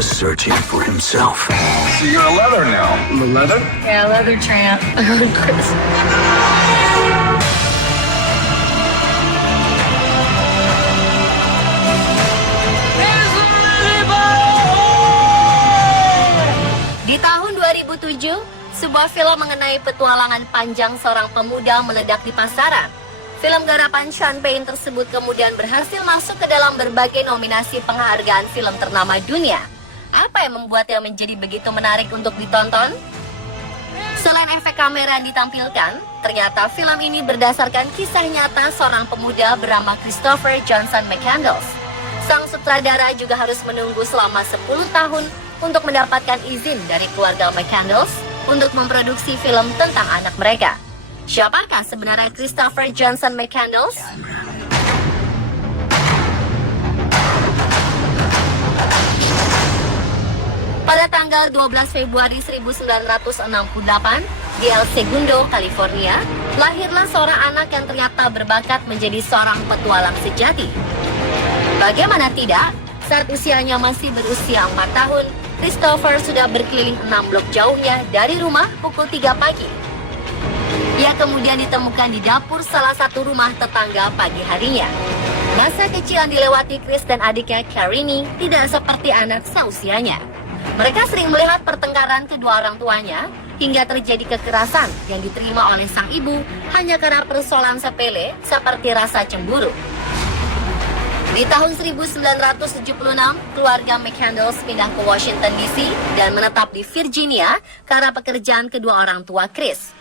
was searching for himself. So you're a leather now. I'm a leather? Yeah, leather tramp. Chris. Di tahun 2007, sebuah film mengenai petualangan panjang seorang pemuda meledak di pasaran. Film garapan Sean Penn tersebut kemudian berhasil masuk ke dalam berbagai nominasi penghargaan film ternama dunia. Apa yang membuatnya menjadi begitu menarik untuk ditonton? Selain efek kamera yang ditampilkan, ternyata film ini berdasarkan kisah nyata seorang pemuda bernama Christopher Johnson McCandless. Sang sutradara juga harus menunggu selama 10 tahun untuk mendapatkan izin dari keluarga McCandless untuk memproduksi film tentang anak mereka. Siapakah sebenarnya Christopher Johnson McCandless? Pada tanggal 12 Februari 1968, di El Segundo, California, lahirlah seorang anak yang ternyata berbakat menjadi seorang petualang sejati. Bagaimana tidak, saat usianya masih berusia 4 tahun, Christopher sudah berkeliling 6 blok jauhnya dari rumah pukul 3 pagi. Ia kemudian ditemukan di dapur salah satu rumah tetangga pagi harinya. Masa kecil yang dilewati Chris dan adiknya Karini tidak seperti anak seusianya. Mereka sering melihat pertengkaran kedua orang tuanya hingga terjadi kekerasan yang diterima oleh sang ibu hanya karena persoalan sepele seperti rasa cemburu. Di tahun 1976, keluarga McCandless pindah ke Washington DC dan menetap di Virginia karena pekerjaan kedua orang tua Chris.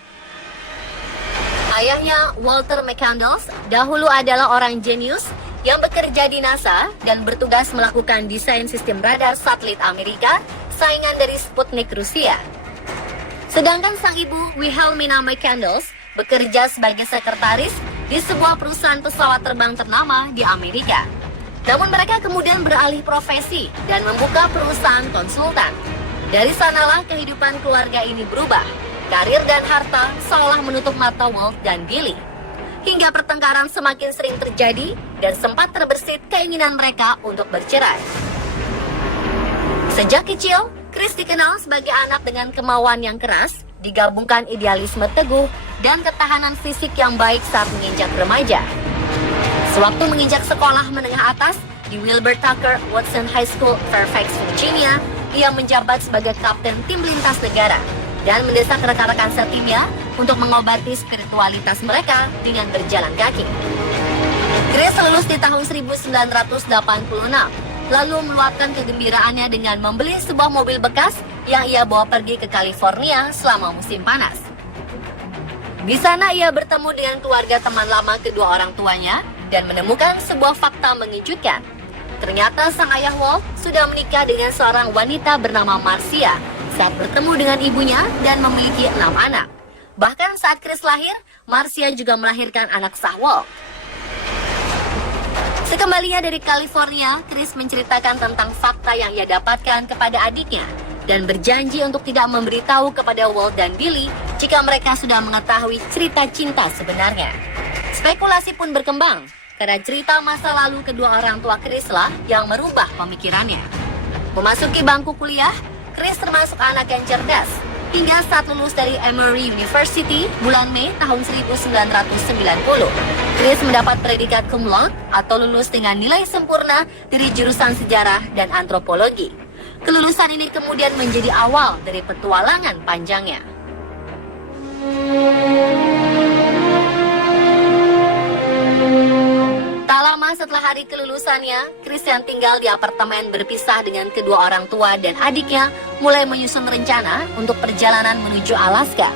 Ayahnya, Walter McCandless, dahulu adalah orang jenius yang bekerja di NASA dan bertugas melakukan desain sistem radar satelit Amerika, saingan dari Sputnik Rusia. Sedangkan sang ibu, Wilhelmina McCandless, bekerja sebagai sekretaris di sebuah perusahaan pesawat terbang ternama di Amerika. Namun mereka kemudian beralih profesi dan membuka perusahaan konsultan. Dari sanalah kehidupan keluarga ini berubah. Karir dan harta seolah menutup mata Walt dan Billy. Hingga pertengkaran semakin sering terjadi dan sempat terbersit keinginan mereka untuk bercerai. Sejak kecil, Chris dikenal sebagai anak dengan kemauan yang keras, digabungkan idealisme teguh dan ketahanan fisik yang baik saat menginjak remaja. Sewaktu menginjak sekolah menengah atas di Wilbur Tucker Watson High School, Fairfax, Virginia, ia menjabat sebagai kapten tim lintas negara dan mendesak rekan-rekan setimnya untuk mengobati spiritualitas mereka dengan berjalan kaki. Chris lulus di tahun 1986, lalu meluapkan kegembiraannya dengan membeli sebuah mobil bekas yang ia bawa pergi ke California selama musim panas. Di sana ia bertemu dengan keluarga teman lama kedua orang tuanya dan menemukan sebuah fakta mengejutkan. Ternyata sang ayah Walt sudah menikah dengan seorang wanita bernama Marcia saat bertemu dengan ibunya dan memiliki 6 anak. Bahkan saat Chris lahir, Marcia juga melahirkan anak sah Walt. Sekembalinya dari California, Chris menceritakan tentang fakta yang ia dapatkan kepada adiknya dan berjanji untuk tidak memberitahu kepada Walt dan Billy jika mereka sudah mengetahui cerita cinta sebenarnya. Spekulasi pun berkembang karena cerita masa lalu kedua orang tua Chris lah yang merubah pemikirannya. Memasuki bangku kuliah, Chris termasuk anak yang cerdas. Hingga saat lulus dari Emory University bulan Mei tahun 1990, Chris mendapat predikat cum laude atau lulus dengan nilai sempurna dari jurusan sejarah dan antropologi. Kelulusan ini kemudian menjadi awal dari petualangan panjangnya. Tak lama setelah hari kelulusannya, Chris yang tinggal di apartemen berpisah dengan kedua orang tua dan adiknya mulai menyusun rencana untuk perjalanan menuju Alaska.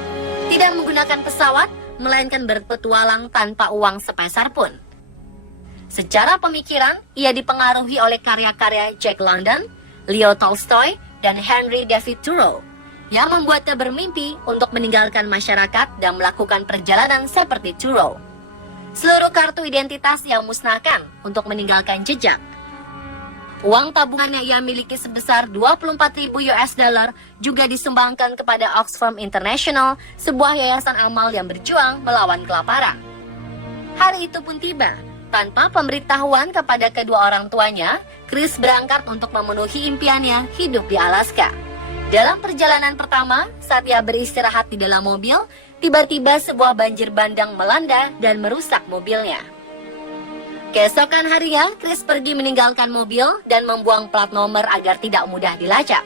Tidak menggunakan pesawat, melainkan berpetualang tanpa uang sepeser pun. Secara pemikiran, ia dipengaruhi oleh karya-karya Jack London, Leo Tolstoy, dan Henry David Thoreau yang membuatnya bermimpi untuk meninggalkan masyarakat dan melakukan perjalanan seperti Thoreau. Seluruh kartu identitas ia musnahkan untuk meninggalkan jejak. Uang tabungan yang ia miliki sebesar 24.000 US dollar juga disumbangkan kepada Oxfam International, sebuah yayasan amal yang berjuang melawan kelaparan. Hari itu pun tiba. Tanpa pemberitahuan kepada kedua orang tuanya, Chris berangkat untuk memenuhi impiannya hidup di Alaska. Dalam perjalanan pertama, saat ia beristirahat di dalam mobil, tiba-tiba sebuah banjir bandang melanda dan merusak mobilnya. Keesokan harinya, Chris pergi meninggalkan mobil dan membuang plat nomor agar tidak mudah dilacak.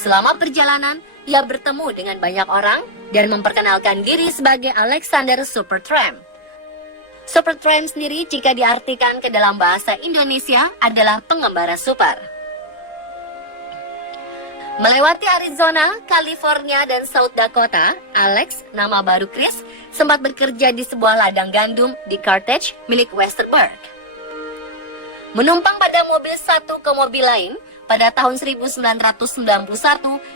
Selama perjalanan, ia bertemu dengan banyak orang dan memperkenalkan diri sebagai Alexander Supertramp. Supertramp sendiri jika diartikan ke dalam bahasa Indonesia adalah pengembara super. Melewati Arizona, California, dan South Dakota, Alex, nama baru Chris, sempat bekerja di sebuah ladang gandum di Carthage milik Westerberg. Menumpang pada mobil satu ke mobil lain, pada tahun 1991,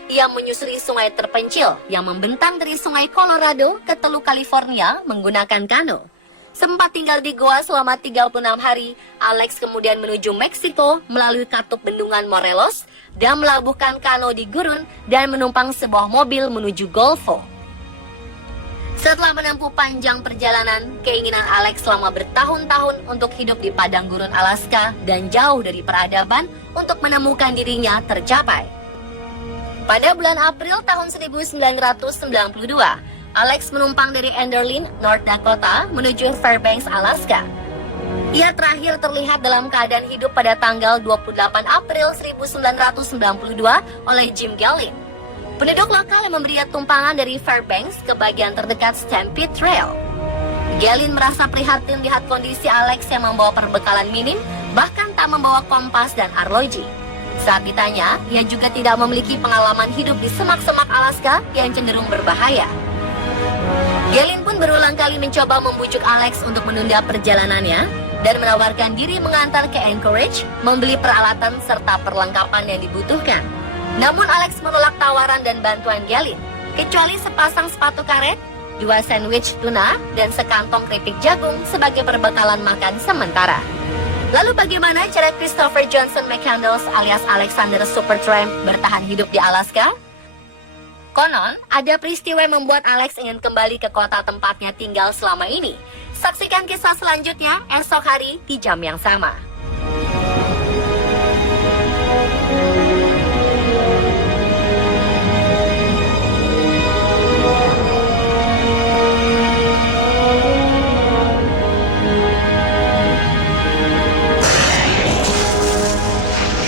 ia menyusuri sungai terpencil yang membentang dari sungai Colorado ke Teluk California menggunakan kano. Sempat tinggal di goa selama 36 hari, Alex kemudian menuju Meksiko melalui katup bendungan Morelos dan melabuhkan kano di gurun dan menumpang sebuah mobil menuju Golfo. Setelah menempuh panjang perjalanan, keinginan Alex selama bertahun-tahun untuk hidup di padang gurun Alaska dan jauh dari peradaban untuk menemukan dirinya tercapai. Pada bulan April tahun 1992, Alex menumpang dari Enderlin, North Dakota menuju Fairbanks, Alaska. Ia terakhir terlihat dalam keadaan hidup pada tanggal 28 April 1992 oleh Jim Gallin, penduduk lokal yang memberi tumpangan dari Fairbanks ke bagian terdekat Stampede Trail. Gallin merasa prihatin lihat kondisi Alex yang membawa perbekalan minim, bahkan tak membawa kompas dan arloji. Saat ditanya, ia juga tidak memiliki pengalaman hidup di semak-semak Alaska yang cenderung berbahaya. Gallin pun berulang kali mencoba membujuk Alex untuk menunda perjalanannya dan menawarkan diri mengantar ke Anchorage, membeli peralatan serta perlengkapan yang dibutuhkan. Namun Alex menolak tawaran dan bantuan Gallin, kecuali sepasang sepatu karet, 2 sandwich tuna, dan sekantong keripik jagung sebagai perbekalan makan sementara. Lalu bagaimana cara Christopher Johnson McCandless alias Alexander Supertramp bertahan hidup di Alaska? Konon, ada peristiwa yang membuat Alex ingin kembali ke kota tempatnya tinggal selama ini. Saksikan kisah selanjutnya esok hari di jam yang sama.